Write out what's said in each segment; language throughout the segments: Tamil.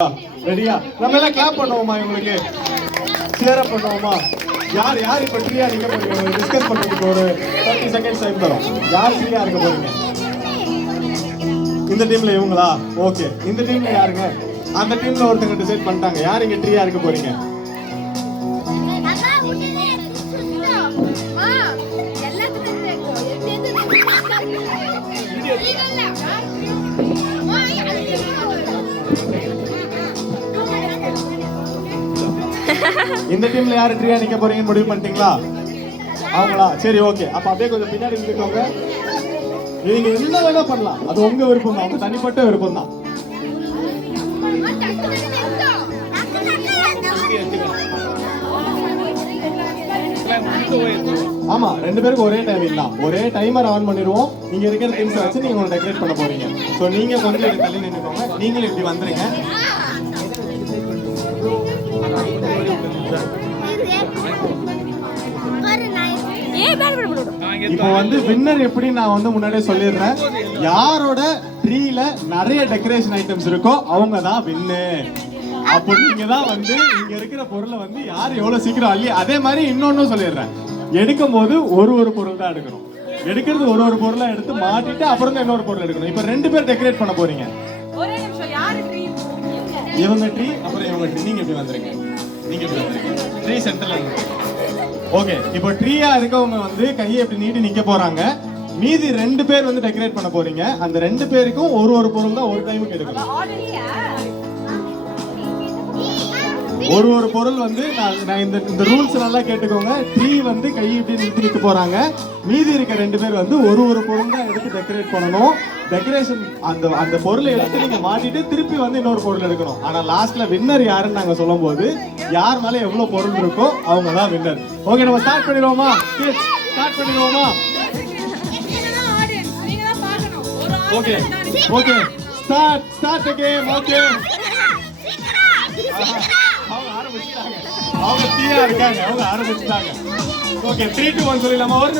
ரெடியா? நம்ம எல்லாம் கிளாப் பண்ணுவோமா? இவங்களுக்கு கிளியரா பண்ணுவோமா? யார் யார் இப்ப ஃப்ரீயா நிக்க போறீங்க? டிஸ்கஸ் பண்றதுக்கு ஒரு 30 செகண்ட்ஸ் டைம் தரோம். யார் ஃப்ரீயா இருக்க போறீங்க? இந்த டீம்ல இவங்களா? ஓகே. இந்த டீம்ல யாருங்க? அந்த டீம்ல ஒருத்தங்க டிசைட் பண்ணிட்டாங்க. யார் இங்க ஃப்ரீயா இருக்க போறீங்க? இந்த டீம்ல யாரு ட்ரீயா நிக்க போறீங்கன்னு முடிவு பண்ணிட்டீங்களா? அவங்களா? சரி, ஓகே. அப்ப அப்படியே கொஞ்சம் பின்னாடி நின்னுக்கோங்க. நீங்க என்ன வேணா பண்ணலாம், அது உங்க விருப்பம் தான், உங்க தனிப்பட்ட விருப்பம் தான். ஆமா, ரெண்டு பேருக்கு ஒரே டைமிங் தான். ஒரே டைமர் ஆன் பண்ணிடுவோம். நீங்க இருக்கிற திங்ஸ் வச்சு நீங்க உங்களை டெக்கரேட் பண்ண போறீங்க. சோ நீங்க கொஞ்சம் தள்ளி நின்னுக்கோங்க. நீங்களும் இப்படி வந்துருங்க. இப்போ வந்து வின்னர் எப்படி நான் வந்து முன்னாடியே சொல்லிடுறேன். யாரோட ட்ரீல நிறைய டெக்கரேஷன் ஐட்டம்ஸ் இருக்கோ அவங்க தான் வின்னு. அப்போ நீங்க தான் வந்து இங்க இருக்கிற பொருளை வந்து யார் எவ்வளவு சீக்கிரம் அள்ளி. அதே மாதிரி இன்னொன்னும் சொல்லிடுறேன், எடுக்கும் போது ஒரு பொருள் தான் எடுக்கணும். எடுக்கிறது ஒரு பொருளா எடுத்து மாட்டிட்டு அப்புறம் தான் இன்னொரு பொருள் எடுக்கணும். இப்ப ரெண்டு பேர் டெக்கரேட் பண்ண போறீங்க. இவங்க ட்ரீ அப்புறம் இவங்க ட்ரீ. நீங்க எப்படி வந்துருங்க? நீங்க எப்படி வந்துருங்க? ட்ரீ சென்டர்ல இருக்கு. ஓகே. இப்போ ட்ரீயா இருக்கவங்க வந்து கையை எப்படி நீட்டி நிக்க போறாங்க. மீதி ரெண்டு பேர் வந்து டெக்கரேட் பண்ண போறீங்க. அந்த ரெண்டு பேருக்கும் ஒரு பொருள் தான் ஒரு டைமுக்கு எடுக்கணும். ஒரு பொருள் வந்து நான் இந்த ரூல்ஸ் நல்லா கேட்டுக்கோங்க. ட்ரீ வந்து கையை இப்படி நிறுத்தி நிக்க போறாங்க. மீதி இருக்க ரெண்டு பேர் வந்து ஒரு பொருள் தான் எடுத்து டெக்கரேட் பண்ணணும். டெக்கரேஷன் அந்த பொருளை எடுத்து நீங்க மாட்டிட்டு திருப்பி வந்து இன்னொரு பொருள் எடுக்கணும். ஆனா லாஸ்ட்ல வின்னர் யாருன்னு நாங்க சொல்லும் போது யார் மேல எவ்வளவு பொருள் இருக்கோ அவங்க தான் வின்னர். ஓகே, நம்ம ஸ்டார்ட் பண்ணிடுவோமா? ஸ்டார்ட் பண்ணிடுவோமா? Okay okay, start the game. Okay, அவங்க ஆரம்பிச்சிட்டாங்க. அவங்க தீயா இருக்காங்க, அவங்க ஆரம்பிச்சிட்டாங்க. ஓகே, 3 2 1 சொல்லிடலாமா? ஒரு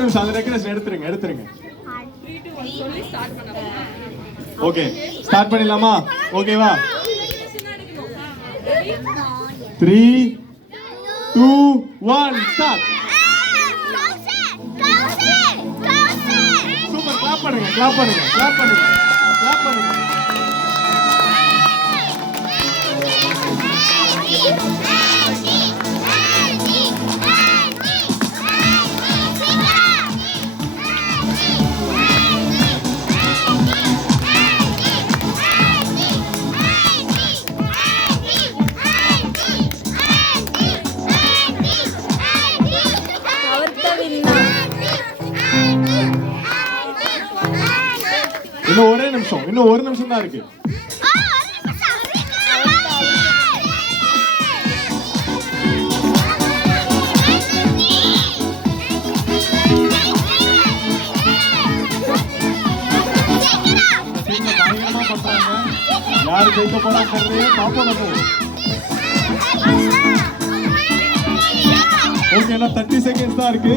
நிமிஷம் அந்த டெக்கரேஷன் எடுத்துருங்க. ஓகே, ஸ்டார்ட் பண்ணிடலாமா? ஓகேவா? 3 2 1 ஸ்டார்ட். சூப்பர், கிளாப் பண்ணுங்க. இன்னும் ஒரு நிமிஷம் தான் இருக்கு. யாரு ஜெயிக்க போறாங்க பாப்போம். ஓகே, 30 செகண்ட்ஸ் தான் இருக்கு.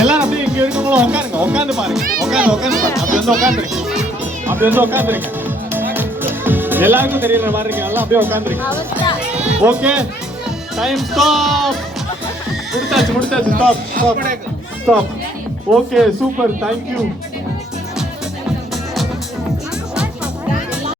எல்லாரும் அப்படியே இங்க இருக்கவங்களும் உட்காந்து பாருங்க. அப்படி வந்து உட்காந்துருங்க. எல்லாருக்கும் தெரியற மாதிரி இருக்கு. எல்லாம் அப்படியே உட்காந்துருங்க. Okay, time stop. முடிச்சாச்சு. ஸ்டாப். Okay, super, thank you.